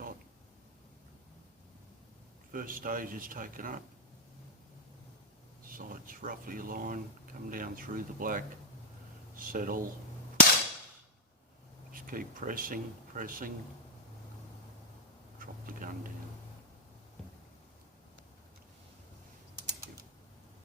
shot. First stage is taken up. Sights roughly aligned, come down through the black, settle. Just keep pressing, drop the gun down.